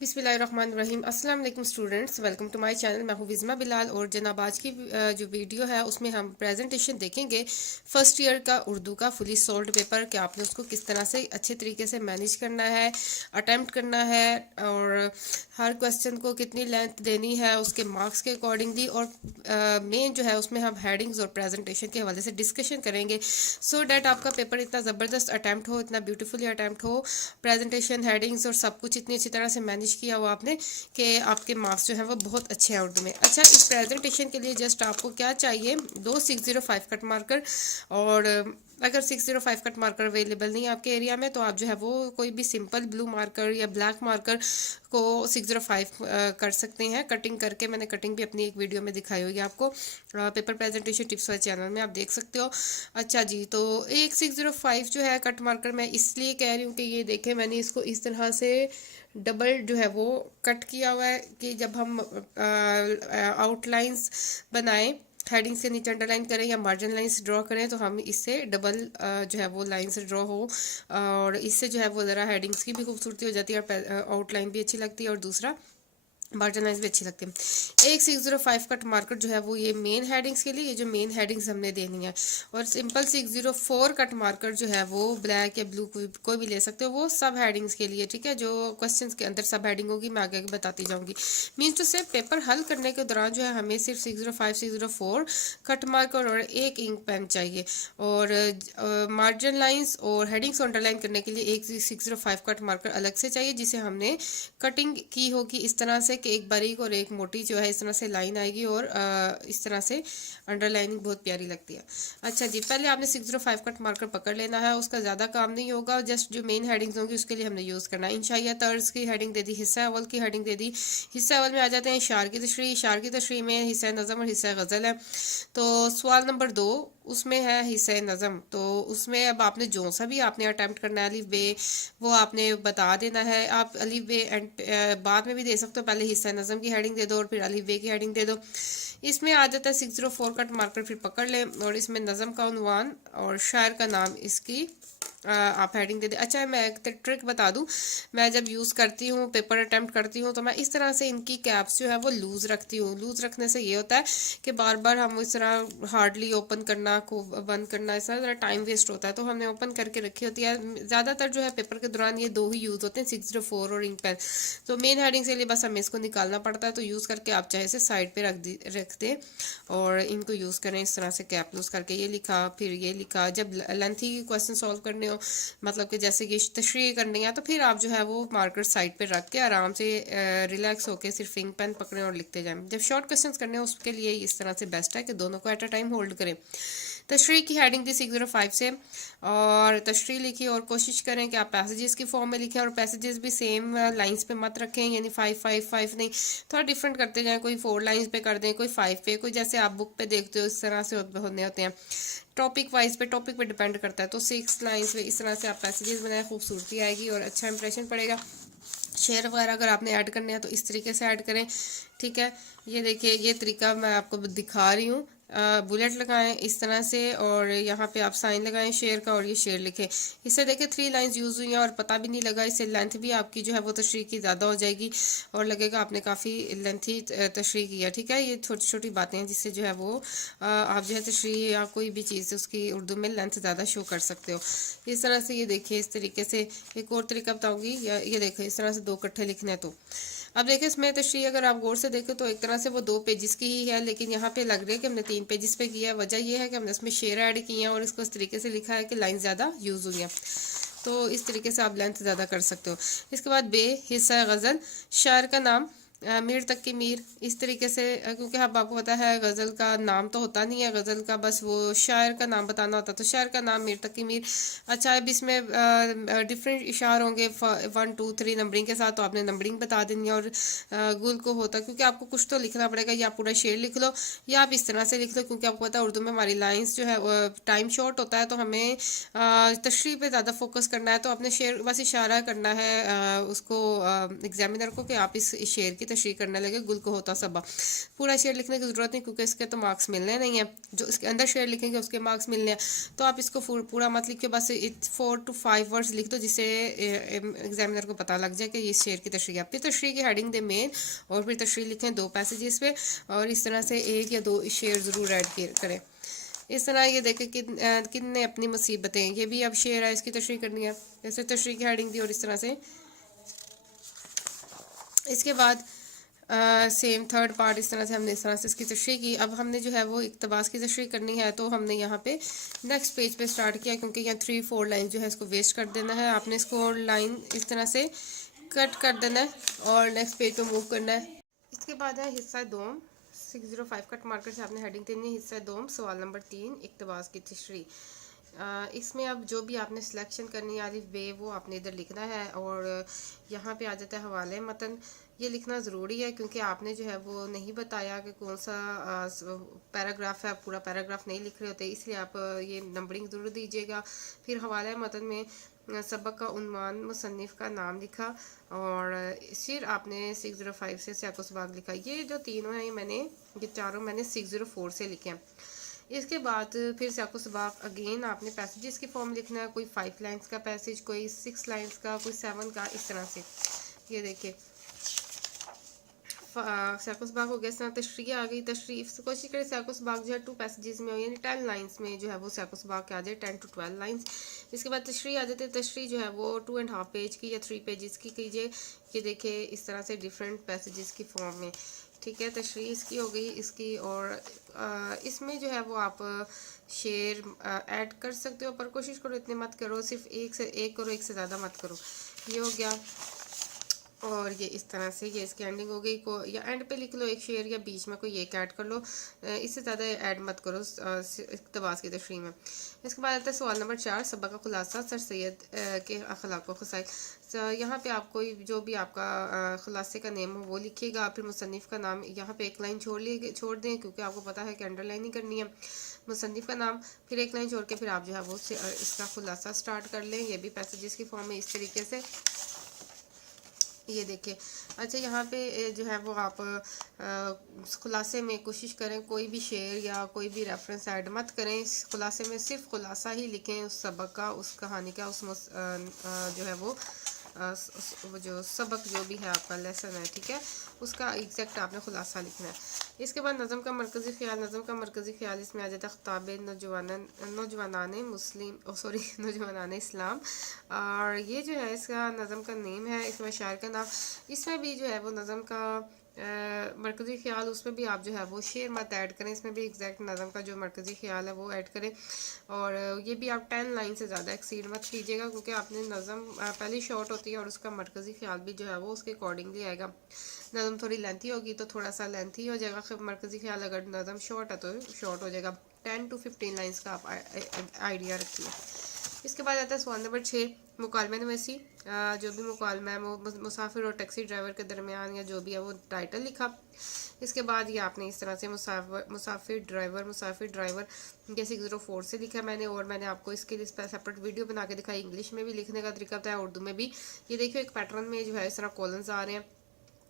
बिस्मिल्लाहिर्रहमानिर्रहीम। अस्सलाम वालेकुम students, welcome to my channel. मैं हूँ विज़मा बिलाल और जनाब आज की जो वीडियो है उसमें हम प्रेजेंटेशन देखेंगे फर्स्ट ईयर का उर्दू का फुली सोल्ड पेपर कि आपने उसको किस तरह से अच्छे तरीके से मैनेज करना है, अटैम्प्ट करना है और हर क्वेश्चन को कितनी लेंथ देनी है उसके मार्क्स के अकॉर्डिंगली। और मेन जो है उसमें हम हेडिंग्स और प्रेजेंटेशन के हवाले से डिस्कशन करेंगे सो डैट आपका पेपर इतना ज़बरदस्त अटैम्प्ट हो, इतना ब्यूटीफुली अटैम्प्ट हो, प्रेजेंटेशन हेडिंग्स और सब कुछ इतनी अच्छी तरह से मैनेज किया हुआ आपने कि आपके मार्क्स जो है वो बहुत अच्छे हैं उर्दू में। अच्छा, इस प्रेजेंटेशन के लिए जस्ट आपको क्या चाहिए, 2 605 कट मार्कर। और अगर 605 कट मार्कर अवेलेबल नहीं है आपके एरिया में तो आप जो है वो कोई भी सिंपल ब्लू मार्कर या ब्लैक मार्कर को 605 कर सकते हैं। कटिंग करके मैंने कटिंग भी अपनी एक वीडियो में दिखाई होगी आपको, पेपर प्रेजेंटेशन टिप्स वाले चैनल में आप देख सकते हो। अच्छा जी, तो एक 605 जो है कट मार्कर मैं इसलिए कह रही हूँ कि ये देखें मैंने इसको इस तरह से डबल जो है वो कट किया हुआ है कि जब हम आउटलाइंस बनाएं, हेडिंग से नीचे अंडरलाइन करें या मार्जिन लाइंस ड्रॉ करें तो हम इससे डबल जो है वो लाइन से ड्रॉ हो, और इससे जो है वो ज़रा हेडिंग्स की भी खूबसूरती हो जाती है और आउटलाइन भी अच्छी लगती है और दूसरा मार्जिन लाइंस भी अच्छी लगती है। एक 605 कट मार्कर जो है वो ये मेन हेडिंग्स के लिए, ये जो मेन हेडिंग्स हमने देनी है। और सिंपल 604 कट मार्कर जो है वो ब्लैक या ब्लू कोई भी ले सकते हो, वो सब हेडिंग्स के लिए, ठीक है। जो क्वेश्चंस के अंदर सब हेडिंग होगी मैं आगे बताती जाऊंगी। मीन्स टू से पेपर हल करने के दौरान जो है हमें सिर्फ 605 604 कट मार्कर और एक इंक पेन चाहिए। और मार्जिन लाइंस और हेडिंग्स अंडरलाइन करने के लिए एक 605 कट मार्कर अलग से चाहिए जिसे हमने कटिंग की होगी इस तरह से कि एक बारीक और एक मोटी जो है इस तरह से लाइन आएगी और इस तरह से अंडरलाइनिंग बहुत प्यारी लगती है। अच्छा जी, पहले आपने 605 कट मार्कर पकड़ लेना है, उसका ज़्यादा काम नहीं होगा, जस्ट जो मेन हेडिंग्स होंगी उसके लिए हमने यूज़ करना है। इंशाइया तर्ज की हेडिंग दे दी, हिस्सा अव्वल की हेडिंग दे दी। हिस्सा अव्वल में आ जाते हैं इशार की तशरीह। इशार की तशरीह में हिस्सा नज़म और हिस्सा गज़ल है। तो सवाल नंबर 2 उसमें है हिस्सा नज़म। तो उसमें अब आपने जो सा भी आपने अटैम्प्ट करना है अलिफ बे वो आपने बता देना है। आप अलिफ बे एंड बाद में भी दे सकते हो, पहले हिस्सा नज़म की हेडिंग दे दो और फिर अलिफ बे की हेडिंग दे दो। इसमें आ जाता है 604 कट मार्कर, फिर पकड़ लें और इसमें नज़म का उन्वान और शायर का नाम इसकी आप हेडिंग दे दें। अच्छा, मैं एक ट्रिक बता दूं, मैं जब यूज़ करती हूँ पेपर अटैम्प्ट करती हूँ तो मैं इस तरह से इनकी कैप्स जो है वो लूज़ रखती हूँ। लूज़ रखने से ये होता है कि बार बार हम इस तरह हार्डली ओपन करना को बंद करना इस तरह टाइम वेस्ट होता है, तो हमने ओपन करके रखी होती है। ज़्यादातर जो है पेपर के दौरान ये दो ही यूज़ होते हैं, 604 और इंक पेन। तो मेन हेडिंग से लिए बस हमें इसको निकालना पड़ता है, तो यूज़ करके आप चाहे से साइड पे रख दें और इनको यूज़ करें इस तरह से कैप लूज़ करके। ये लिखा फिर ये लिखा, जब लेंथी क्वेश्चन सॉल्व करने हो, मतलब कि जैसे कि तशरीह करनी है, तो फिर आप जो है वो मार्कर साइड पे रख के आराम से रिलैक्स होकर सिर्फ इंक पेन पकड़ें और लिखते जाएं। जब शॉर्ट क्वेश्चन करने हो उसके लिए इस तरह से बेस्ट है कि दोनों को एट अ टाइम होल्ड करें। तशरीह की हेडिंग थी 605 से और तशरीह लिखी और कोशिश करें कि आप पैसेजेस की फॉर्म में लिखें और पैसेजेस भी सेम लाइंस पे मत रखें, यानी 5 5 5 नहीं, थोड़ा डिफरेंट करते जाएं। कोई 4 लाइंस पे कर दें, कोई 5 पे, कोई जैसे आप बुक पे देखते हो इस तरह से होने होते हैं। टॉपिक वाइज पे, टॉपिक पे डिपेंड करता है, तो 6 लाइंस पे इस तरह से आप पैसेजेस बनाएं, खूबसूरती आएगी और अच्छा इंप्रेशन पड़ेगा। शेयर वगैरह अगर आपने ऐड करने हैं तो इस तरीके से ऐड करें, ठीक है। ये देखिए ये तरीका मैं आपको दिखा रही हूँ। बुलेट लगाएं इस तरह से और यहाँ पे आप साइन लगाएं शेयर का और ये शेयर लिखें। इससे देखिए 3 लाइंस यूज़ हुई हैं और पता भी नहीं लगा। इससे लेंथ भी आपकी जो है वो तशरीह की ज़्यादा हो जाएगी और लगेगा आपने काफ़ी लेंथी तशरीह किया, ठीक है। ये छोटी छोटी बातें हैं जिससे जो है वो आप जो है तशरीह या कोई भी चीज़ उसकी उर्दू में लेंथ ज़्यादा शो कर सकते हो। इस तरह से ये देखिए इस तरीके से। एक और तरीका बताऊँगी, ये देखिए इस तरह से 2 इकट्ठे लिखने हैं। तो अब देखिए इसमें तशरीह अगर आप गौर से देखें तो एक तरह से वो 2 पेजेस की ही है, लेकिन यहाँ पे लग रहा है कि हमने 3 पेजेस पे किया है। वजह ये है कि हमने इसमें शेयर ऐड किए हैं और इसको इस तरीके से लिखा है कि लाइन ज़्यादा यूज़ हुई है, तो इस तरीके से आप लेंथ ज़्यादा कर सकते हो। इसके बाद बे हिस्सा गज़ल, शायर का नाम मीर तक की मीर, इस तरीके से क्योंकि अब आपको पता है गज़ल का नाम तो होता नहीं है, गज़ल का बस वो शायर का नाम बताना होता है, तो शायर का नाम मीर तक की मीर। अच्छा, अब इसमें डिफरेंट इशार होंगे 1 2 3 नंबरिंग के साथ, तो आपने नंबरिंग बता देनी है। और गुल को होता है क्योंकि आपको कुछ तो लिखना पड़ेगा, या पूरा शेर लिख लो या आप इस तरह से लिख लो, क्योंकि आपको पता है उर्दू में हमारी लाइन्स जो है टाइम शॉर्ट होता है, तो हमें तशरीह पे ज़्यादा फोकस करना है। तो अपने शेर बस इशारा करना है उसको एग्जामिनर को कि आप इस शेर की तशरीह करने लगे गुल को होता सबा। पूरा शेर लिखने की ज़रूरत नहीं क्योंकि इसके तो मार्क्स मिलने नहीं है, जो इसके अंदर शेर लिखेंगे उसके मार्क्स मिलने हैं। तो आप इसको पूरा मत लिखिए, बस 4 to 5 वर्ड्स लिख दो जिससे एग्जामिनर को पता लग जाए कि ये शेर की तशरीह। आप फिर तशरीह की हेडिंग दे मेन और फिर तशरीह लिखें 2 पैसेजेस पे, और इस तरह से 1 या 2 शेर ज़रूर ऐड करें। इस तरह ये देखें कि कितने अपनी मुसीबतें, ये भी अब शेर है, इसकी तशरीह करनी है, जैसे तशरीह की हेडिंग दी और इस तरह से। इसके बाद सेम थर्ड पार्ट इस तरह से हमने इस तरह से इसकी तशरीह की। अब हमने जो है वो इक़्तिबास की तशरीह करनी है, तो हमने यहाँ पे नेक्स्ट पेज पे स्टार्ट किया क्योंकि यहाँ 3-4 लाइन जो है इसको वेस्ट कर देना है। आपने इसको लाइन इस तरह से कट कर देना है और नेक्स्ट पेज पे मूव करना है। इसके बाद है हिस्सा दोम, 605 कट मार्कर से आपने हेडिंग देनी है, हिस्सा दोम सवाल नंबर 3 इक़्तिबास की तशरीह। इसमें अब जो भी आपने सिलेक्शन करनी है अलिफ बे वो आपने इधर लिखना है, और यहाँ पे आ जाता है हवाले मतन। ये लिखना ज़रूरी है क्योंकि आपने जो है वो नहीं बताया कि कौन सा पैराग्राफ है, आप पूरा पैराग्राफ नहीं लिख रहे होते, इसलिए आप ये नंबरिंग ज़रूर दीजिएगा। फिर हवाला मतन में सबक का उन्वान, मुसन्निफ़ का नाम लिखा, और फिर आपने 605 से सियाक़-व-सबाक़ लिखा। ये जो तीनों हैं ये चारों मैंने 604 से लिखे हैं। इसके बाद फिर सियाक़-व-सबाक़ अगेन आपने पैसेजेस की फॉर्म लिखना है, कोई 5 लाइन्स का पैसेज, कोई 6 लाइन्स का, कोई 7 का, इस तरह से। ये देखिए सियाक़-व-सबाक़ हो गया, इस तरह तशरीह आ गई। तशरीह कोशिश करें सियाक़-व-सबाक़ जो है 2 पैसेजेस में हो, यानी 10 लाइन्स में जो है वो सियाक़-व-सबाक़ आ जाए, 10 to 12 लाइन्स। इसके बाद तशरीह आ जाती है, तशरीह जो है वो 2.5 पेज की या 3 पेजेस की कीजिए। ये देखिए इस तरह से डिफरेंट पैसेजेस की फॉर्म में, ठीक है। तशरीह इसकी हो गई इसकी, और इसमें जो है वो आप शेर ऐड कर सकते हो, पर कोशिश करो इतने मत करो, सिर्फ एक करो, एक से ज़्यादा मत करो। ये हो गया, और ये इस तरह से ये इसकी एंडिंग हो गई। को या एंड पे लिख लो एक शेर, या बीच में कोई एक ऐड कर लो, इससे ज़्यादा ऐड मत करो इक़्तिबास की तशरीह में। इसके बाद आता है सवाल नंबर 4 सबक का खुलासा, सर सैयद के अखलाक व खसाइल। यहाँ पे आप कोई जो भी आपका खुलासे का नेम हो वो लिखिएगा, फिर मुसन्निफ़ का नाम यहाँ पे एक लाइन छोड़ दें क्योंकि आपको पता है कि अंडरलाइन ही करनी है। मुसन्निफ़ का नाम, फिर एक लाइन छोड़ के फिर आप जो है वो इसका खुलासा स्टार्ट कर लें। ये भी पैसेजेस की फॉर्म में इस तरीके से। ये देखिए, अच्छा यहाँ पे जो है वो आप खुलासे में कोशिश करें कोई भी शेर या कोई भी रेफरेंस ऐड मत करें। इस खुलासे में सिर्फ खुलासा ही लिखें उस सबक का, उस कहानी का, जो है वो जो सबक जो भी है आपका लेसन है, ठीक है, उसका एग्जैक्ट आपने खुलासा लिखना है। इसके बाद नज़म का मरकज़ी ख्याल, नज़म का मरकज़ी ख्याल इसमें आ जाता है ख़िताब नौजवानान मुस्लिम सॉरी नौजवानान इस्लाम, और ये जो है इसका नज़म का नेम है, इसमें शायर का नाम। इसमें भी जो है वो नज़म का मरकज़ी ख्याल, उसमें भी आप जो है वो शेर मत ऐड करें, इसमें भी एग्जैक्ट नज़म का जो मरकज़ी ख्याल है वो ऐड करें। और ये भी आप 10 लाइन से ज़्यादा एक्सीड मत कीजिएगा क्योंकि आपने नज़म पहली शॉर्ट होती है और उसका मरकज़ी ख्याल भी जो है वो उसके अकॉर्डिंगली आएगा। नज़म थोड़ी लेंथी होगी तो थोड़ा सा लेंथी हो जाएगा मरकज़ी ख्याल, अगर नज़म शॉर्ट है तो शॉर्ट हो जाएगा। 10 to 15 लाइन्स का आप आइडिया रखिए। इसके बाद आता है सवाल नंबर 6 मुकालमा नवीसी। जो भी मुकालमा है वो मुसाफिर और टैक्सी ड्राइवर के दरमियान या जो भी है वो टाइटल लिखा। इसके बाद ये आपने इस तरह से मुसाफिर ड्राइवर ये 604 से लिखा है मैंने, और मैंने आपको इसके लिए सेपरेट वीडियो बना के दिखाई। इंग्लिश में भी लिखने का तरीका बताया, उर्दू में भी। ये देखिए एक पैटर्न में जो है इस तरह कॉलम्स आ रहे हैं,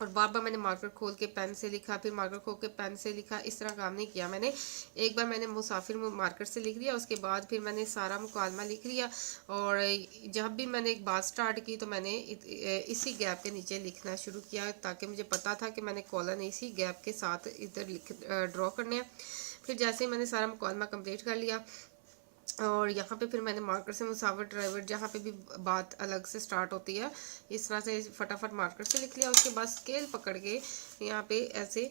और बार बार मैंने मार्कर खोल के पेन से लिखा, फिर मार्कर खोल के पेन से लिखा, इस तरह काम नहीं किया मैंने। एक बार मैंने मुसाफिर मार्कर से लिख लिया, उसके बाद फिर मैंने सारा मुकालमा लिख लिया, और जब भी मैंने एक बात स्टार्ट की तो मैंने इसी गैप के नीचे लिखना शुरू किया, ताकि मुझे पता था कि मैंने कॉलन इसी गैप के साथ इधर ड्रॉ करने हैं। फिर जैसे ही मैंने सारा मुकालमा कंप्लीट कर लिया, और यहाँ पे फिर मैंने मार्कर से मुसाफिर ड्राइवर, जहाँ पे भी बात अलग से स्टार्ट होती है, इस तरह से फटाफट मार्कर से लिख लिया। उसके बाद स्केल पकड़ के यहाँ पे ऐसे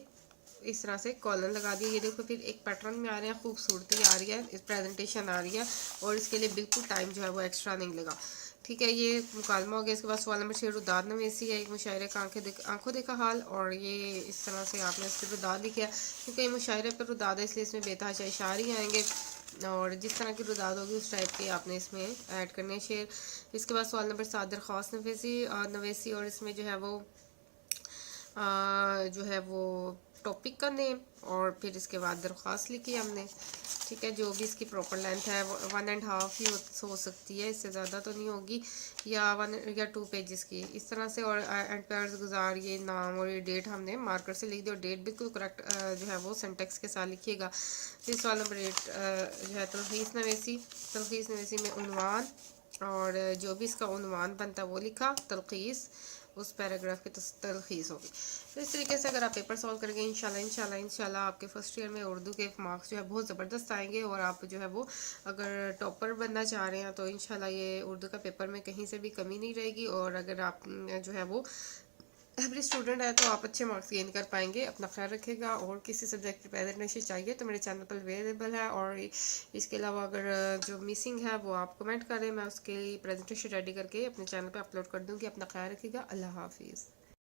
इस तरह से कॉलन लगा दिया। ये देखो फिर एक पैटर्न में आ रहे हैं, खूबसूरती आ रही है, इस प्रेजेंटेशन आ रही है, और इसके लिए बिल्कुल टाइम जो है वो एक्स्ट्रा नहीं लगा, ठीक है। ये मुकालमा हो गया। इसके बाद सवाल नंबर 6 रुदाद नवीसी है, एक मुशायरे का आंखों देखा हाल, और ये इस तरह से आपने इस पर रुदाद लिखा है क्योंकि ये मुशायरे पर रुदाद है, इसलिए इसमें बेतहाशा इशारे ही आएंगे, और जिस तरह की रुदाद होगी उस टाइप के आपने इसमें ऐड करने हैं शेर। इसके बाद सवाल नंबर 7 दरख्वास्त नवेसी, और इसमें जो है वो टॉपिक का नेम और फिर इसके बाद दरख्वास्त लिखी हमने, ठीक है। जो भी इसकी प्रॉपर लेंथ है 1.5 ही हो सकती है, इससे ज़्यादा तो नहीं होगी, या 1 या 2 पेजेस की इस तरह से। और एंड पे अर्ज़ गुज़ार, ये नाम और ये डेट हमने मार्कर से लिख दी, और डेट बिल्कुल करेक्ट जो है वो सिंटेक्स के साथ लिखिएगा। फिर सवाल नंबर 8 जो है तलखीस नवीसी में उन्वान, और जो भी इसका उन्वान बनता है वो लिखा, तलखीस उस पैराग्राफ की तलखीस होगी। तो इस तरीके से अगर आप पेपर सॉल्व करेंगे इंशाल्लाह आपके फर्स्ट ईयर में उर्दू के मार्क्स जो है बहुत ज़बरदस्त आएंगे, और आप जो है वो अगर टॉपर बनना चाह रहे हैं तो इंशाल्लाह ये उर्दू का पेपर में कहीं से भी कमी नहीं रहेगी। और अगर आप जो है वो एवरेज स्टूडेंट है तो आप अच्छे मार्क्स गेन कर पाएंगे। अपना ख्याल रखिएगा, और किसी सब्जेक्ट की प्रेजेंटेशन चाहिए तो मेरे चैनल पर अवेलेबल है। और इसके अलावा अगर जो मिसिंग है वो आप कमेंट करें, मैं उसके लिए प्रेजेंटेशन रेडी करके अपने चैनल पर अपलोड कर दूँगी। अपना ख्याल रखिएगा, अल्लाह हाफिज़।